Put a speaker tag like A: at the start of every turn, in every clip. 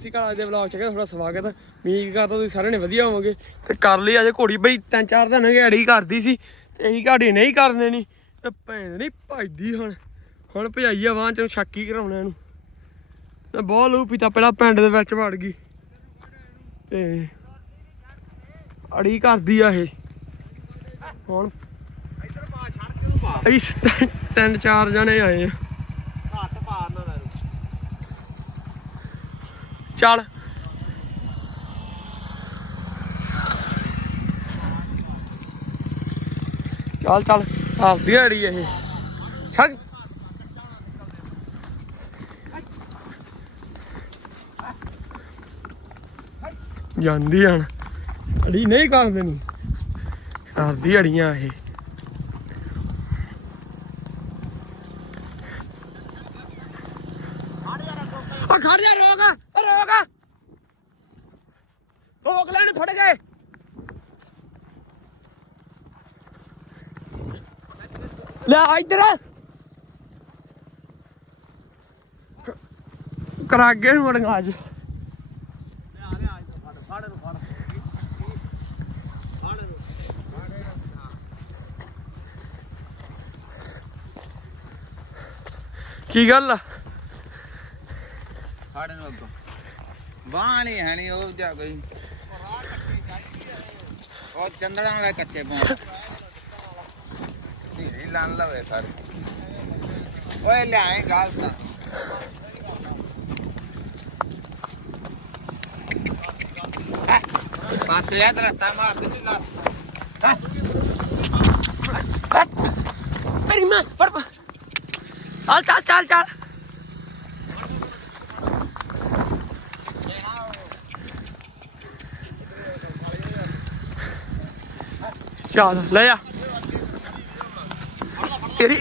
A: ਅਸੀਂ ਕਾਲਾ ਦੇ ਵਲੌਗ ਚ ਥੋੜਾ ਸਵਾਗਤ ਹੈ। ਉਮੀਦ ਕਰਦਾ ਤੁਸੀਂ ਸਾਰਿਆਂ ਨੇ ਵਧੀਆ ਹੋਵੋਗੇ। ਤੇ ਕਰ ਲਈ ਅਜੇ ਘੋੜੀ ਬਈ ਤਿੰਨ ਚਾਰ ਦਿਨ ਹੋ ਗਏ ਅੜੀ ਕਰਦੀ ਸੀ ਤੇ ਇਹੀ ਘਾੜੀ ਨਹੀਂ ਕਰਨ ਦੇਣੀ। ਤੇ ਭੈਣ ਨਹੀਂ ਭਜਦੀ ਹੁਣ। ਹੁਣ ਭਜਾਈ ਆ ਵਾਂ ਚ ਸ਼ੱਕੀ ਕਰਾਉਣਾ ਇਹਨੂੰ। ਤੇ ਬਹੁਤ ਲੂ ਪੀਤਾ ਪਹਿਲਾਂ ਪਿੰਡ ਦੇ ਵਿੱਚ ਵੜ ਗਈ। ਤੇ ਅੜੀ ਕਰਦੀ ਆ ਇਹ। ਹੁਣ
B: ਇੱਧਰ ਪਾ ਛੱਡ ਕੇ ਉਹਨੂੰ ਪਾ।
A: ਇਸ ਤਿੰਨ ਚਾਰ ਜਣੇ ਆਏ ਆ
B: ਘੱਟ ਪਾ ਨਾ ਨਾ
A: ਚੱਲ। ਚੱਲ ਚੱਲ। ਆਪਦੀ ਅੜੀ ਇਹ। ਛੱਡ। ਜਾਂਦੀ ਹਣ। ਅੜੀ ਨਹੀਂ ਕਰ ਦੇਣੀ। ਆਪਦੀ ਅੜੀਆਂ ਇਹ। ਓ ਖੜ ਜਾ ਰੋਕ, ਓ ਰੋਕ। ਰੋਕ ਲੈਣ ਫੜ ਗਏ। ਲੈ ਇੱਧਰ। ਕਰਾਗੇ ਨੂੰ ਵੜਗਾ ਅੱਜ। ਕੀ ਗੱਲ ਆ?
B: ਫੜ ਨੂੰ ਅੱਗੋਂ ਬਾਹ ਨਹੀਂ ਹੈ ਉਹ ਜਾ ਕੋਈ। ਉਹ ਚੰਦੜਾਂ ਵਾਲੇ ਕੱਚੇ ਪਾਉਂ ਧੀਰੇ ਲੰਨ ਲਵੇ ਸਰ। ਓਏ ਲਿਆਏ ਗੱਲ ਤਾਂ। ਪਾਸੇ ਯਾਦ ਰੱਤਾ ਮਾਰ ਦਿੱਤੀ ਨਾ
A: ਮੇਰੀ ਮਾਂ, ਫੜ ਫੜ। ਚੱਲ ਚੱਲ ਚੱਲ ਚੱਲ। ਚੱਲ ਲੈ ਆ। ਤੇਰੀ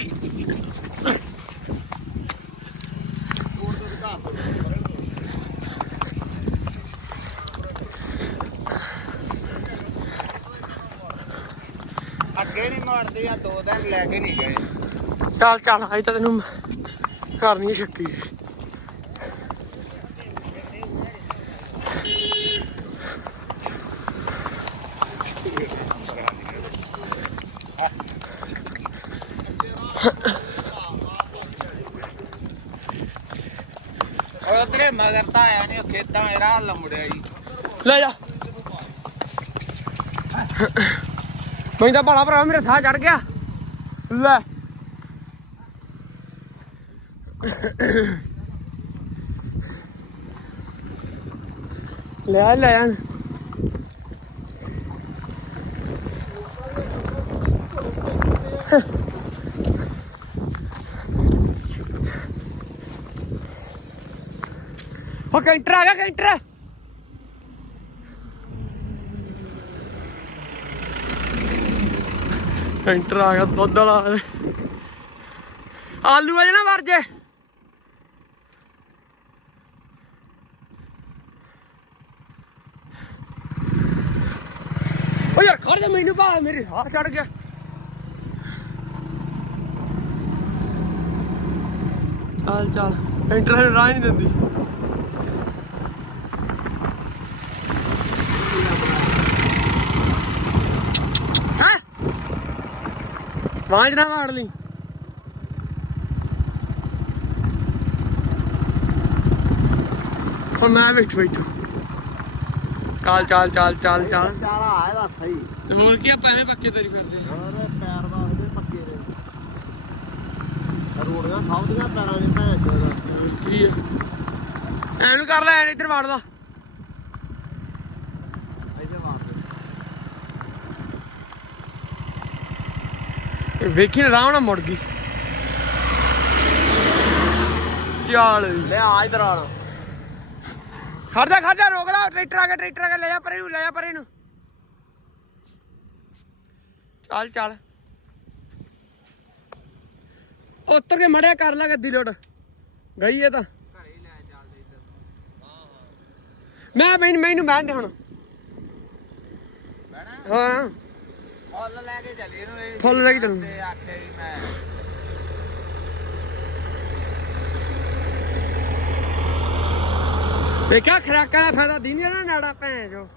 B: ਅੱਗੇ ਨਹੀਂ ਮਾਰਦੇ ਆ ਦੋ ਦਿਨ ਲੈ ਕੇ ਨਹੀਂ ਗਏ।
A: ਚੱਲ ਚੱਲ ਅੱਜ ਤਾਂ ਤੈਨੂੰ ਕਰਨੀ ਹੈ
B: ਉਧਰੇ ਮਗਰ ਤਾਂ ਆਇਆ ਨਹੀਂ ਖੇਤਾਂ ਦੇ ਰਾਹ ਲੰਮੜਿਆ ਜੀ।
A: ਲੈ ਜਾ। ਮੈਂ ਤਾਂ ਬੜਾ ਭਰਾ, ਮੇਰੇ ਥਾਂ ਚੜ ਗਿਆ। ਲੈ। ਲੈ ਲੈ ਆਂ ਹੋ ਕੈਂਟਰ ਆ ਗਿਆ, ਕੈਂਟਰ। ਕੈਂਟਰ ਆ ਗਿਆ, ਦੁੱਧ ਵਾਲਾ। ਆਲੂ ਆ ਜਣਾ ਮਰ ਜੇ ਓ ਯਾਰ, ਖੜ ਜਾ ਮੈਨੂੰ ਪਾ ਮੇਰੀ ਹੱਥ ਚੜ ਗਿਆ। ਚੱਲ ਚੱਲ। ਕੈਂਟਰ ਰਾਹ ਨਹੀਂ ਦਿੰਦੀ। ਵਾਂਜ ਨਾ ਮਾਰ ਲਈ। ਹੁਣ ਮੈਂ ਵਿੱਚ ਬੈਠੂ ਕਾਲ ਚਾਲ ਚਾਲ ਚਾਲ ਚਾਲ
B: ਚਾਰਾ ਆ ਇਹਦਾ ਸਹੀ।
A: ਤੇ ਹੋਰ ਕੀ ਆ ਪੈਸੇ ਪੱਕੇ ਤੇਰੀ ਫਿਰਦੇ ਆ?
B: ਉਹਦੇ ਪੈਰ ਵਾਸਤੇ ਪੱਕੇ ਦੇ ਰੋੜੀਆਂ ਖਾਉਂਦੀਆਂ ਪੈਰਾਂ ਦੇ ਭੈਣ ਚੋਦ।
A: ਕੀ ਆ? ਐਨੂੰ ਕਰ ਲੈ ਐਨ ਇੱਧਰ ਵੜ
B: ਇੱਥੇ ਮਾਰ ਦੇ
A: ਵੇਖੀ ਨਾ ਆਰਾਮ ਨਾਲ ਮੁੜ ਗਈ। ਚੱਲ।
B: ਲੈ ਆ ਇਧਰ ਆਣ
A: ਖੜ ਜਾ ਖੜ ਜਾ ਰੋਕ ਲਾ ਟਰੈਕਟਰ ਆ ਗਿਆ ਟਰੈਕਟਰ ਆ ਗਿਆ ਲੈ ਜਾ ਪਰੇ ਨੂੰ ਲੈ ਜਾ ਪਰੇ ਨੂੰ। ਚੱਲ ਚੱਲ। ਉੱਤਰ ਕੇ ਮੜਿਆ ਕਰ ਲਾ ਗੱਦੀ ਲੋਟ। ਗਈ ਇਹ ਤਾਂ।
B: ਘਰੇ ਹੀ ਲੈ ਚੱਲਦੇ ਇੱਧਰ
A: ਮੈਂ ਮੈਨੂੰ ਮੈਨੂੰ ਮੈਂ ਹੁਣ ਹਾਂ।
B: ਫੁੱਲ ਲੈ ਕੇ ਚੱਲੀ ਇਹਨੂੰ ਇਹ
A: ਫੁੱਲ ਲੈ ਕੇ ਚੱਲੂ।
B: ਤੇ ਆਖੇ ਵੀ ਮੈਂ
A: ਵੇਖਿਆ ਖਰਾਕਾਂ ਦਾ ਫਾਇਦਾ ਦਿੰਦੀਆਂ ਨਾ ਨਾੜਾ ਭੈਣ ਜੋ